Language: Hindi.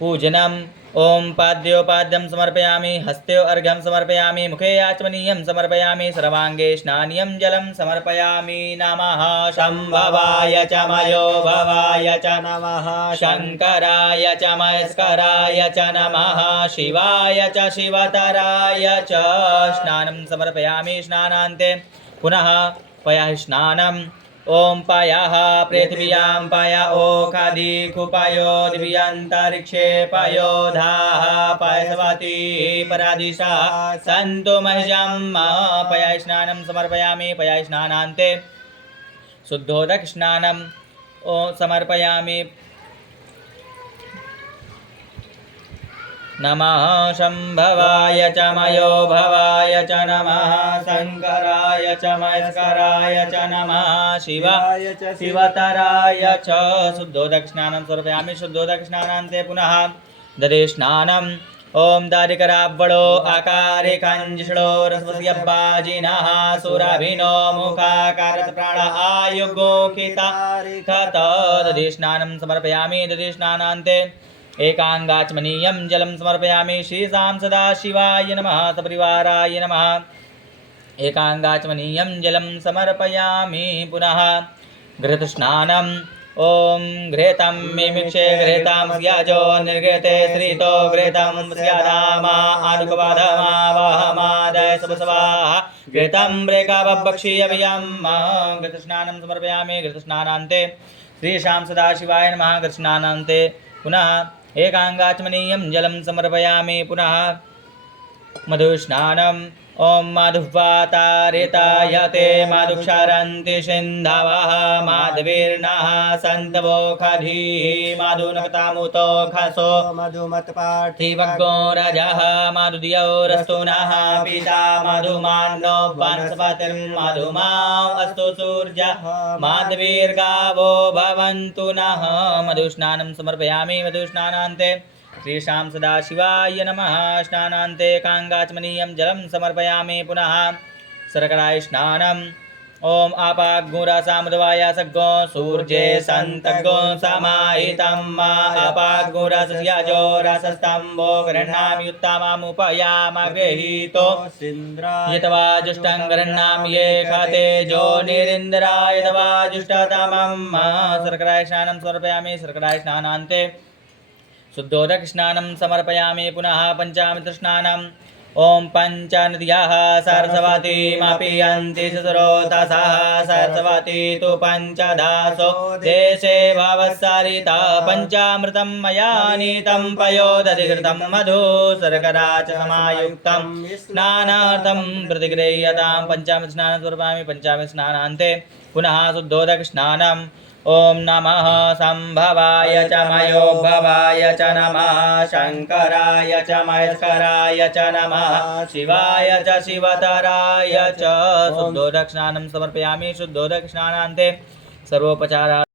पूजनम् ओम पाद्योपाद्यं समर्पयामि, हस्ते अर्घ्यं समर्पयामि, मुखे आचमनीयं समर्पयामि, सर्वांगे स्नानीयं जलं समर्पयामि। नमः शंभवाय च मयो भवाय च नमः शंकराय च मस्कराय च नमः शिवाय च शिवतराय च। स्नानं समर्पयामि स्नानान्ते पुनः पयः स्नानम् ओम पायाः पृथिव्यां पाया ओखादिखुपायो दिव्यान्तरिक्षे पायोधाः पायसवती परादिशा सन्तु मह्यं पया स्नानं समर्पयामि। पया स्नानान्ते शुद्धोदक स्नानं समर्पयामि। नमः शंभवाय च मयो भवाय च नमः शंकराय च मस्कराय च नमः शिवाय च शिवतराय च। शुद्धोदक स्नानं समर्पयामि। शुद्धोदक स्नानान्ते पुनः दधे स्नानम् ओम दारिकरावणो आकारे काञ्जिषणो रसवस्यब्बाजिनः सुराभिनो मुखाकारत प्राण आयुगोखितारिखत। दधे स्नानं समर्पयामि। दधे स्नानान्ते एकांगाचमनीयं जलं समर्पयामि। श्रीशां सदाशिवाय नमः सपरिवाराय नमः एकांगाचमनीयं जलं समर्पयामि। पुनः घृतस्नानम् ओम घृतं मिमिक्षे घृतं स्याजो निर्घृते श्रितो घृतं स्यादामा आनुकवाधमा वहमादय सुबसवाः घृतं ब्रेकाबक्षीयवियं। घृतस्नानं समर्पयामि। घृतस्नानान्ते श्रीशां सदाशिवाय नमः। घृतस्नानान्ते पुनः एकांगाचमनीयं जलं समर्पयामि। पुनः मधुस्नानम् ओम मधुवातारितायते मधुक्षरन्ति सिन्धवः माधवीर्णः सन्तवो खधीः मधुनक्तामुतो खसो मधुमत्पार्थिवग्गो रजः मधुदियो रस्तुनः पिता मधुमान्नो वनस्पतिर्मधुमाँ अस्तु सूर्यः माधवीर्गावो भवन्तु नः। मधुस्नानं समर्पयामि। मधुस्नानान्ते श्रीशां सदाशिवाय नमः। स्नानान्ते एकांगाचमनीयं जलं समर्पयामि। पुनः शर्कराय स्नानम् ओम आपाग्मुरसामृतवायासग्गो सूर्ये सन्तग्गो समाहितं आपाग्मुरसस्याजो रसस्तम्भो गृह्णामि उत्तममुपयामगृहीतो यतवा जुष्टं गृह्णामि ये खतेजो निरिन्द्राय यतवा जुष्टतमं। शर्कराय स्नानं समर्पयामि। शर्कराय स्नानान्ते शुद्धोदक स्नानं समर्पयामि। पुनः पंचामृतस्नानम् ओम पंचनद्याः सरस्वतीमपि यन्ति सुस्रोतसः सरस्वती तु पंचदासो देशे भवत्सरिता पंचामृतं मया नीतं पयोदधिकृतं मधु शर्करा च समायुक्तं स्नानार्थं प्रतिगृह्यतां। पंचामृतस्नानं समर्पयामि। पंचामृतस्नानान्ते पुनः शुद्धोदक स्नानम् ओम नमः शंभवाय च मयो भवाय च नमः शंकराय च मस्कराय च नमः शिवाय च शिवतराय च। शुद्धोदक स्नानं समर्पयामि। शुद्धोदक स्नानान्ते सर्वोपचारा